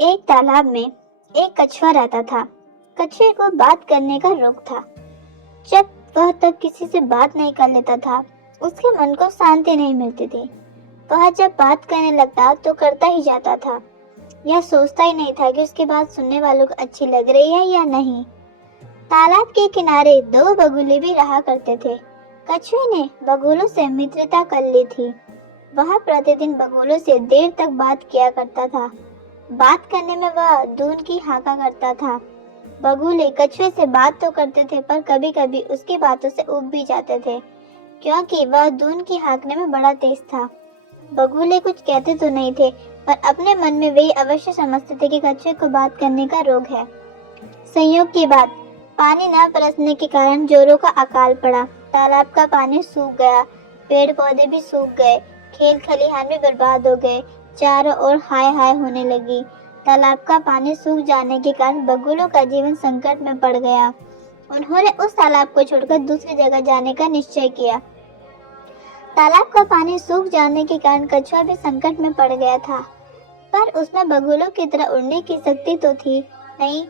एक तालाब में एक कछुआ रहता था। कछुए को बात करने का रोग था। जब वह तब किसी से बात नहीं कर लेता था, उसके मन को शांति नहीं मिलती थी। वह जब बात करने लगता तो करता ही जाता था। यह सोचता ही नहीं था कि उसकी बात सुनने वालों को अच्छी लग रही है या नहीं। तालाब के किनारे दो बगुले भी रहा करते थे। कछुए ने बगुलों से मित्रता कर ली थी। वह प्रतिदिन बगुलों से देर तक बात किया करता था। बात करने में वह दून की हाका करता था। बगुले कछुए से बात तो करते थे, पर कभी कभी उसकी बातों से ऊब भी जाते थे, क्योंकि वह दून की हाकने में बड़ा तेज था। बगुले कुछ कहते तो नहीं थे, पर अपने मन में वे अवश्य समझते थे कि कछुए को बात करने का रोग है। संयोग की बात, पानी न बरसने के कारण जोरों का अकाल पड़ा। तालाब का पानी सूख गया, पेड़ पौधे भी सूख गए, खेत खलिहान भी बर्बाद हो गए। चारों ओर हाय हाय होने लगी। तालाब का पानी सूख जाने के कारण बगुलों का जीवन संकट में पड़ गया। उन्होंने उस तालाब को छोड़कर दूसरी जगह जाने का निश्चय किया। तालाब का पानी सूख जाने के कारण कछुआ भी संकट में पड़ गया था, पर उसमें बगुलों की तरह उड़ने की शक्ति तो थी नहीं।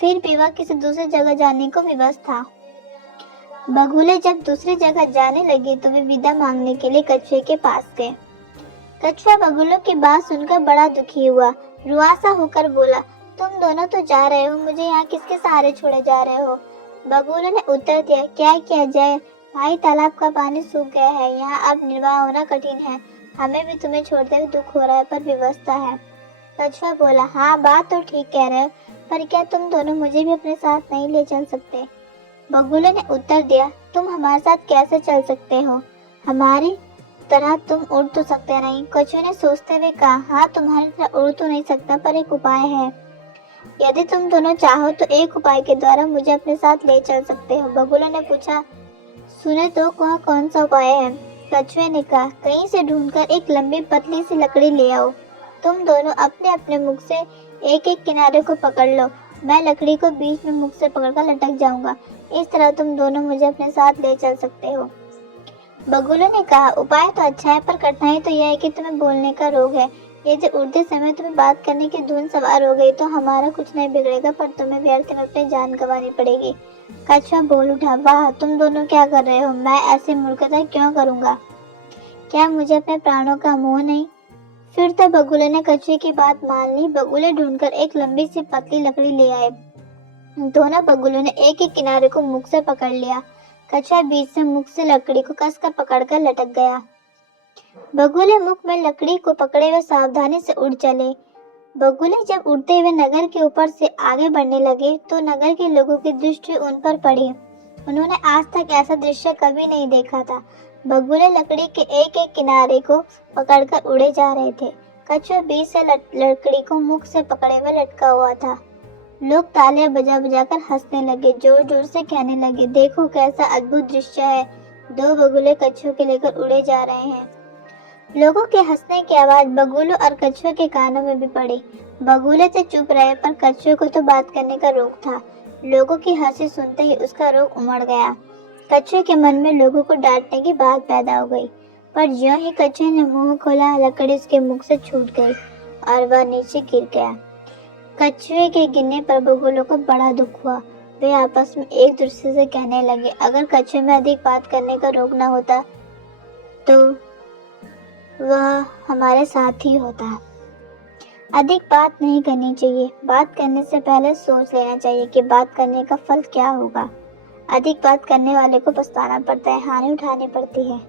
फिर भी वह किसी दूसरी जगह जाने को विवश था। बगुले जब दूसरी जगह जाने लगे तो वे विदा मांगने के लिए कछुए के पास गए। कछुआ बगुलों की बात सुनकर बड़ा दुखी हुआ। रुआसा होकर बोला, तुम दोनों तो जा रहे हो, मुझे यहाँ किसके सहारे छोड़े जा रहे हो? बगुलों ने उत्तर दिया, क्या किया जाए भाई, तालाब का पानी सूख गया है, यहाँ अब निर्वाह होना कठिन है। हमें भी तुम्हें छोड़ते हुए दुख हो रहा है, पर व्यवस्था है। कछुआ बोला, हाँ बात तो ठीक कह रहे हो, पर क्या तुम दोनों मुझे भी अपने साथ नहीं ले चल सकते? बगुलों ने उत्तर दिया, तुम हमारे साथ कैसे चल सकते हो? हमारी तरह तुम उड़ तो सकते नहीं। कछुए ने सोचते हुए कहा, हाँ तुम्हारी तरह उड़ तो नहीं सकता, पर एक उपाय है। यदि तुम दोनों चाहो तो एक उपाय के द्वारा मुझे अपने साथ ले चल सकते हो। बगुलों ने पूछा, सुने तो कौन सा उपाय है? कछुए ने कहा, कहीं से ढूंढकर एक लंबी पतली सी लकड़ी ले आओ। तुम दोनों अपने अपने मुख से एक एक किनारे को पकड़ लो। मैं लकड़ी को बीच में मुख से पकड़कर लटक जाऊंगा। इस तरह तुम दोनों मुझे अपने साथ ले चल सकते हो। बगुलों ने कहा, उपाय तो अच्छा है, पर कठिनाई तो यह है कि तुम्हें बोलने का रोग है। यदि उड़ते समय तुम्हें बात करने की धुन सवार हो गई तो हमारा कुछ नहीं बिगड़ेगा, पर तुम्हें व्यर्थ में अपनी जान गंवानी पड़ेगी। कछुआ बोल उठा, वाह तुम दोनों क्या कर रहे हो? मैं ऐसी मूर्खता क्यों करूंगा? क्या मुझे अपने प्राणों का मोह नहीं? फिर तो बगुले ने कछुए की बात मान ली। बगुले ढूंढकर एक लंबी सी पतली लकड़ी ले आए। दोनों बगुलों ने एक एक किनारे को मुख से पकड़ लिया। कछुआ बीच से मुख से लकड़ी को कसकर पकड़कर लटक गया। बगुले मुख में लकड़ी को पकड़े हुए सावधानी से उड़ चले। बगुले जब उड़ते हुए नगर के ऊपर से आगे बढ़ने लगे तो नगर के लोगों की दृष्टि उन पर पड़ी। उन्होंने आज तक ऐसा दृश्य कभी नहीं देखा था। बगुले लकड़ी के एक एक किनारे को पकड़कर उड़े जा रहे थे। कछुआ बीच से लकड़ी को मुख से पकड़े हुए लटका हुआ था। लोग तालियां बजा बजा कर हंसने लगे, जोर जोर से कहने लगे, देखो कैसा अद्भुत दृश्य है, दो बगुले कछुए के लेकर उड़े जा रहे हैं। लोगों के हंसने की आवाज बगुलों और कछुए के कानों में भी पड़ी। बगुले तो चुप रहे, पर कछुए को तो बात करने का रोग था। लोगों की हंसी सुनते ही उसका रोग उमड़ गया। कछुए के मन में लोगों को डांटने की बात पैदा हो गई, पर ज्यों ही कछुए ने मुंह खोला, लकड़ी उसके मुख से छूट गई और वह नीचे गिर गया। कछुए के गिरने पर बगुलों को बड़ा दुख हुआ। वे आपस में एक दूसरे से कहने लगे, अगर कछुए में अधिक बात करने का रोग न होता तो वह हमारे साथ ही होता। अधिक बात नहीं करनी चाहिए। बात करने से पहले सोच लेना चाहिए कि बात करने का फल क्या होगा। अधिक बात करने वाले को पछताना पड़ता है, हानि उठानी पड़ती है।